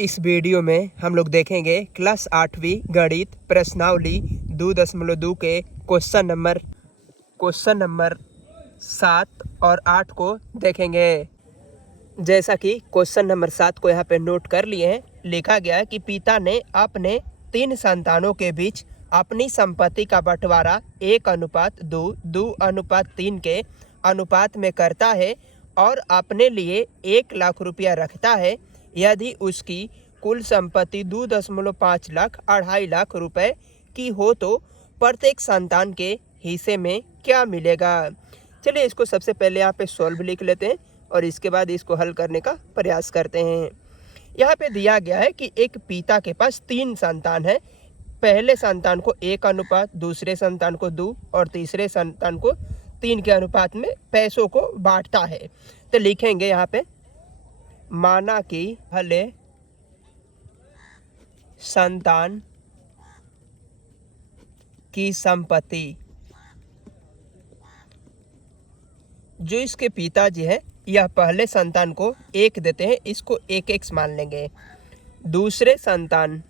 इस वीडियो में हम लोग देखेंगे क्लास 8वीं गणित प्रश्नावली 2.2 के क्वेश्चन नंबर 7 और 8 को देखेंगे। जैसा कि क्वेश्चन नंबर 7 को यहाँ पे नोट कर लिए हैं, लिखा गया है कि पिता ने अपने 3 संतानों के बीच अपनी संपत्ति का बंटवारा 1:2, 2:3 के अनुपात में करता है और अपने लिए 1 लाख रुपया रखता है। यदि उसकी कुल संपत्ति 2.5 लाख 2.5 लाख रुपए की हो तो प्रत्येक संतान के हिस्से में क्या मिलेगा। चलिए इसको सबसे पहले यहाँ पे सॉल्व लिख लेते हैं और इसके बाद इसको हल करने का प्रयास करते हैं। यहाँ पे दिया गया है कि एक पिता के पास 3 संतान है। पहले संतान को 1 अनुपात, दूसरे संतान को 2 और तीसरे संतान को 3 के अनुपात में पैसों को बांटता है। तो लिखेंगे यहाँ पे, माना कि पहले संतान की संपत्ति जो इसके पिताजी है, यह पहले संतान को 1 देते हैं, इसको 1x मान लेंगे। दूसरे संतान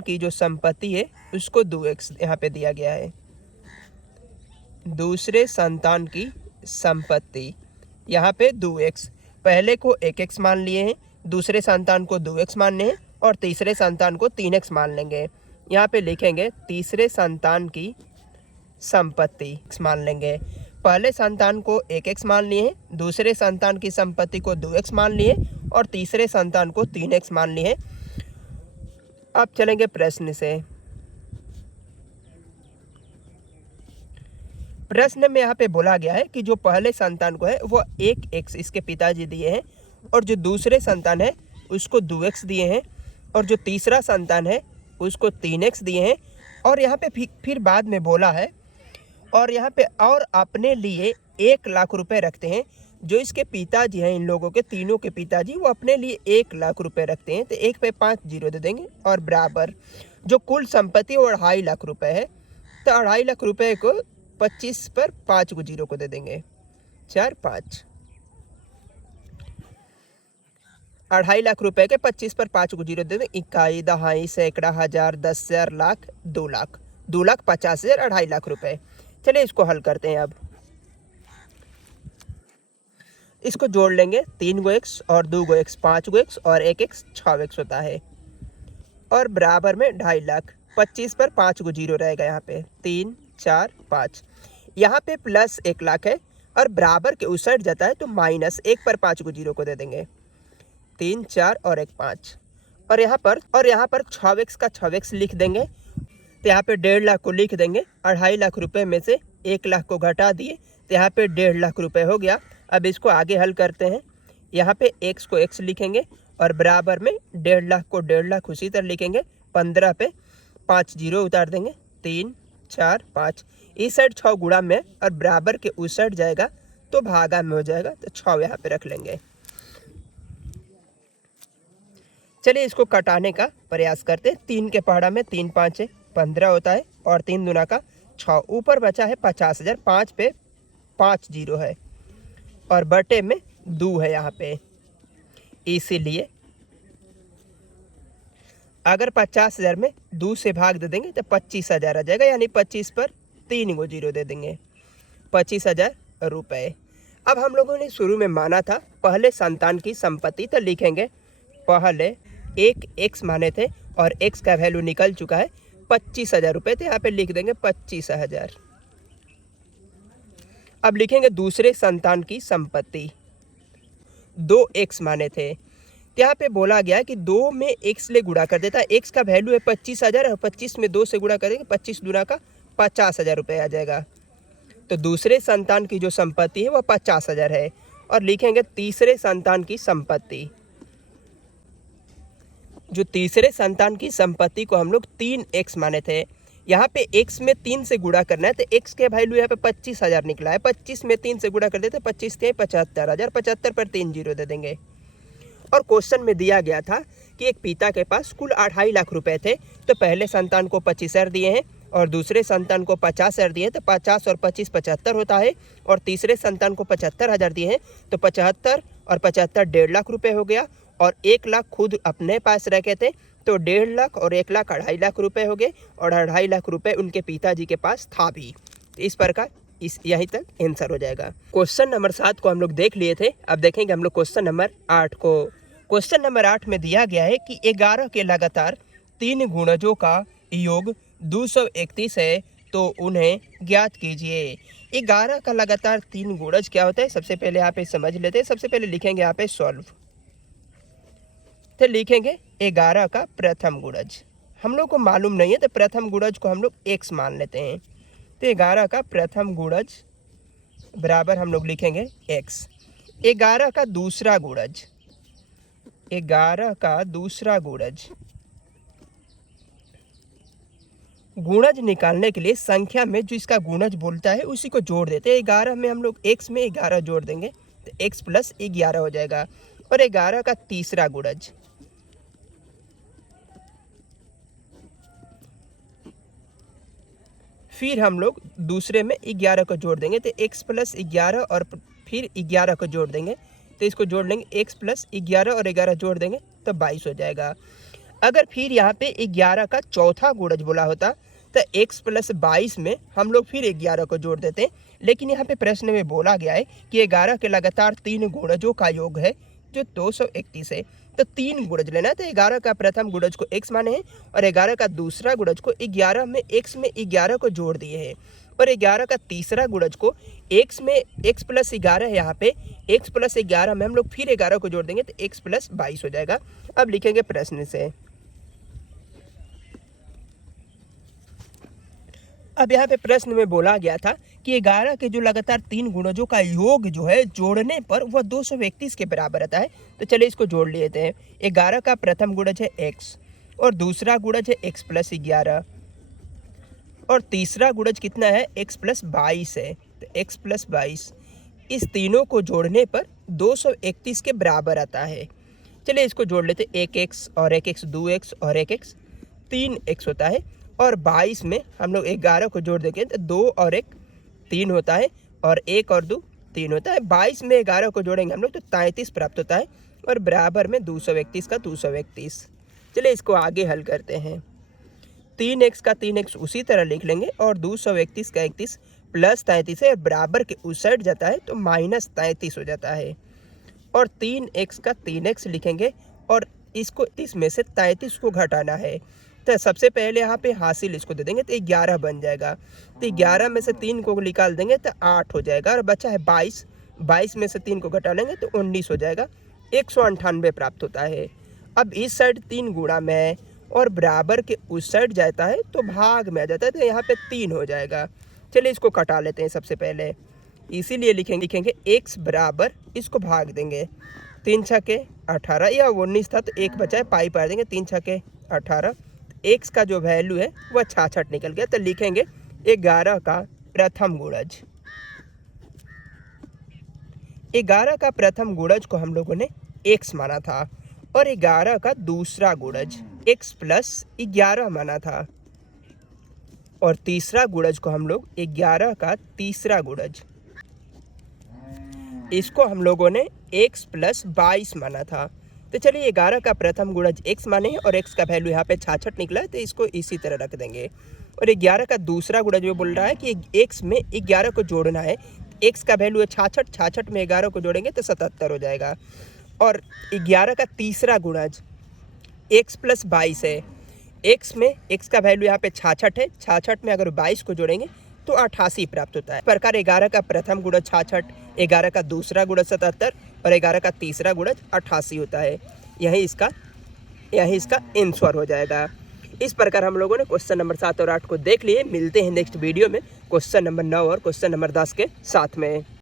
की जो संपत्ति है उसको 2x यहाँ पे दिया गया है। दूसरे संतान की संपत्ति यहाँ पे 2x, पहले को 1x मान लिए हैं, दूसरे संतान को 2x मानने हैं और तीसरे संतान को 3x मान लेंगे। यहाँ पे लिखेंगे तीसरे संतान की संपत्ति मान लेंगे। पहले संतान को 1x मान लिए हैं, दूसरे संतान की संपत्ति को 2x मान लिए और तीसरे संतान को 3x मान लिए। अब चलेंगे प्रश्न से। प्रश्न में यहाँ पे बोला गया है कि जो पहले संतान को है वो 1x इसके पिताजी दिए हैं और जो दूसरे संतान है उसको 2x दिए हैं और जो तीसरा संतान है उसको 3x दिए हैं। और यहाँ पे फिर बाद में बोला है और यहाँ पे और अपने लिए 1 लाख रुपए रखते हैं। जो इसके पिताजी हैं, इन लोगों के तीनों के पिताजी, वो अपने लिए 1 लाख रुपए रखते हैं। तो 1 पे 5 जीरो दे देंगे और बराबर जो कुल संपत्ति वो 2.5 लाख रुपए है। तो 2.5 लाख रुपए को 25 पर 5 को जीरो को दे देंगे, 4 5। 2.5 लाख रुपए के 25 पर 5 को जीरो दे दें, इकाई, दहाई, सैकड़ा, हजार, 10,000, लाख, 2 लाख, 2,50,000, 2.5 लाख रुपए। चलिए इसको हल करते हैं। अब इसको जोड़ लेंगे, 3 गो x और 2 गो x 5 गो x और 1x 6x होता है और बराबर में 2.5 लाख। 25 पर 5 को जीरो रहेगा, यहाँ पे 3 4 5। यहाँ पे प्लस 1 लाख है और बराबर के उस साइड जाता है तो माइनस 1 पर 5 को जीरो को दे देंगे, 3 4 और 1 5। और यहाँ पर 6x का 6x लिख देंगे। तो यहाँ पे 1.5 लाख को लिख देंगे। 2.5 लाख रुपए में से 1 लाख को घटा दिए तो यहाँ पे 1.5 लाख रुपए हो गया। अब इसको आगे हल करते हैं। यहाँ पे x को x लिखेंगे और बराबर में 1.5 लाख को 1.5 लाख उसी तरह लिखेंगे। 15 पे 5 जीरो उतार देंगे, 3 4 5। इस साइड 6 गुणा में और बराबर के उस साइड जाएगा तो भागा में हो जाएगा, तो 6 यहाँ पे रख लेंगे। चलिए इसको कटाने का प्रयास करते हैं। 3 के पहाड़ा में 3 5 है, 15 होता है और 3 दूना का 6। ऊपर बचा है 50,000, 5 पे 5 जीरो है और बटे में 2 है यहाँ पे। इसीलिए अगर 50,000 में 2 से भाग दे देंगे तो 25,000 आ जाएगा, यानी 25 पर 3 को जीरो दे देंगे, 25,000 रुपये। अब हम लोगों ने शुरू में माना था पहले संतान की संपत्ति, तो लिखेंगे पहले 1x माने थे और x का वैल्यू निकल चुका है 25,000 रुपये, तो यहाँ पे लिख देंगे 25,000। अब लिखेंगे दूसरे संतान की संपत्ति, 2x माने थे। तो यहाँ पे बोला गया है कि 2 में x ले गुणा कर देता है। x का वैल्यू है 25,000 और 25 में 2 से गुणा करेंगे, 25 दूना का 50,000 रुपये आ जाएगा। तो दूसरे संतान की जो संपत्ति है वह 50,000 है। और लिखेंगे तीसरे संतान की संपत्ति, जो तीसरे संतान की संपत्ति को हम लोग 3x माने थे। यहाँ पे x में 3 से गुणा करना है, तो x के वैल्यू यहाँ पे 25,000 निकला है। 25 में 3 से गुणा कर देते, 25 के 75,000, 75 पर 3 जीरो दे देंगे। और क्वेश्चन में दिया गया था कि एक पिता के पास कुल 2.5 लाख रुपए थे, तो पहले संतान को 25,000 दिए हैं और दूसरे संतान को 50,000 दिए तो 50 और 25 75 होता है, और तीसरे संतान को 75,000 दिए हैं तो 75 और 75 1.5 लाख रुपए हो गया, और 1 लाख खुद अपने पास रखे थे तो 1.5 लाख और 1 लाख 2.5 लाख रुपए हो गए, और 2.5 लाख रुपए उनके पिताजी के पास था भी। तो इस प्रकार यहीं तक आंसर हो जाएगा। क्वेश्चन नंबर 7 को हम लोग देख लिए थे। अब देखेंगे हम लोग क्वेश्चन नंबर 8 को। क्वेश्चन नंबर 8 में दिया गया है कि 11 के लगातार 3 गुणजों का योग 231 है तो उन्हें ज्ञात कीजिए। 11 का लगातार 3 गुणज क्या होता है, सबसे पहले यहाँ पे समझ लेते हैं। सबसे पहले लिखेंगे यहाँ पे सॉल्व, तो लिखेंगे 11 का प्रथम गुणज। हम लोग को मालूम नहीं है तो प्रथम गुणज को हम लोग x मान लेते हैं। तो 11 का प्रथम गुणज बराबर हम लोग लिखेंगे x। 11 का दूसरा गुणज, 11 का दूसरा गुणज, गुणज निकालने के लिए संख्या में जो इसका गुणज बोलता है उसी को जोड़ देते हैं। 11 में हम लोग x में 11 जोड़ देंगे तो x प्लस 11 हो जाएगा। और 11 का तीसरा गुणज, फिर हम लोग दूसरे में 11 को जोड़ देंगे तो x प्लस 11 और फिर 11 को जोड़ देंगे तो इसको जोड़ लेंगे x प्लस 11 और 11 जोड़ देंगे तो 22 हो जाएगा। अगर फिर यहाँ पे 11 का चौथा गुणज बोला होता तो x प्लस 22 में हम लोग फिर 11 को जोड़ देते हैं, लेकिन यहाँ पे प्रश्न में बोला गया है कि 11 के लगातार 3 गुणजों का योग है जो 231 है, तो 3 गुणज लेना है। तो 11 का प्रथम गुणज को x माने हैं और 11 का दूसरा गुणज को 11 में x में 11 को जोड़ दिए हैं, और 11 का तीसरा गुणज को x में x प्लस 11 है, यहाँ पे x प्लस 11 में हम लोग फिर 11 को जोड़ देंगे तो x प्लस 22 हो जाएगा। अब लिखेंगे प्रश्न से। अब यहाँ पे प्रश्न में बोला गया था कि 11 के जो लगातार 3 गुणजों का योग जो है जोड़ने पर वह 231 के बराबर आता है। तो चलिए इसको जोड़ लेते हैं। 11 का प्रथम गुणज है x, और दूसरा गुणज है x प्लस 11, और तीसरा गुणज कितना है x प्लस 22 है, तो x प्लस 22। इस तीनों को जोड़ने पर 231 के बराबर आता है। चलिए इसको जोड़ लेते हैं। 1x और 1x 2x और 1x 3x होता है, और 22 में हम लोग 11 को जोड़ देंगे तो 2 और 1 3 होता है, और 1 और 2 3 होता है। 22 में 11 को जोड़ेंगे हम लोग तो 33 प्राप्त होता है, और बराबर में 231 का 231। चलिए इसको आगे हल करते हैं। 3x का 3x उसी तरह लिख लेंगे, और 231 का 31 प्लस 33 है, बराबर के उस साइड जाता है तो माइनस 33 हो जाता है। और 3x का 3x लिखेंगे, और इसको इसमें से 33 को घटाना है। तो सबसे पहले यहाँ पे हासिल इसको दे देंगे तो 11 बन जाएगा। तो 11 में से 3 को निकाल देंगे तो 8 हो जाएगा, और बचा है 22। 22 में से 3 को घटा लेंगे तो 19 हो जाएगा। 198 प्राप्त होता है। अब इस साइड 3 गुणा में है और बराबर के उस साइड जाता है तो भाग में आ जाता है, तो यहाँ पे 3 हो जाएगा। चलिए इसको कटा लेते हैं सबसे पहले, इसीलिए लिखेंगे x बराबर, इसको भाग देंगे 3 छके 18, या 19 था तो 1 बचा है, पाई पार देंगे 3 छके 18। x का जो वैल्यू है वह 66 निकल गया, तो लिखेंगे 11 का प्रथम गुणज। 11 का प्रथम गुणज को हम लोगों ने x माना था, और 11 का दूसरा गुणज x प्लस 11 माना था, और तीसरा गुणज को हम लोग 11 का तीसरा गुणज, इसको हम लोगों ने x प्लस 22 माना था। तो चलिए 11 का प्रथम गुणज x माने हैं, और x का वैल्यू यहाँ पे 66 निकला है, तो इसको इसी तरह रख देंगे। और 11 का दूसरा गुणज में बोल रहा है कि x में 11 को जोड़ना है। x का वैल्यू है 66, 66 में 11 को जोड़ेंगे तो 77 हो जाएगा। और 11 का तीसरा गुणज x प्लस 22 है। x में x का वैल्यू यहाँ पे 66 है, 66 में अगर 22 को जोड़ेंगे तो 88 प्राप्त होता है। इस प्रकार 11 का प्रथम गुणज 66, 11 का दूसरा गुणज 77 और 11 का तीसरा गुणज 88 होता है। यही इसका आंसर हो जाएगा। इस प्रकार हम लोगों ने क्वेश्चन नंबर 7 और 8 को देख लिए। मिलते हैं नेक्स्ट वीडियो में क्वेश्चन नंबर 9 और क्वेश्चन नंबर 10 के साथ में।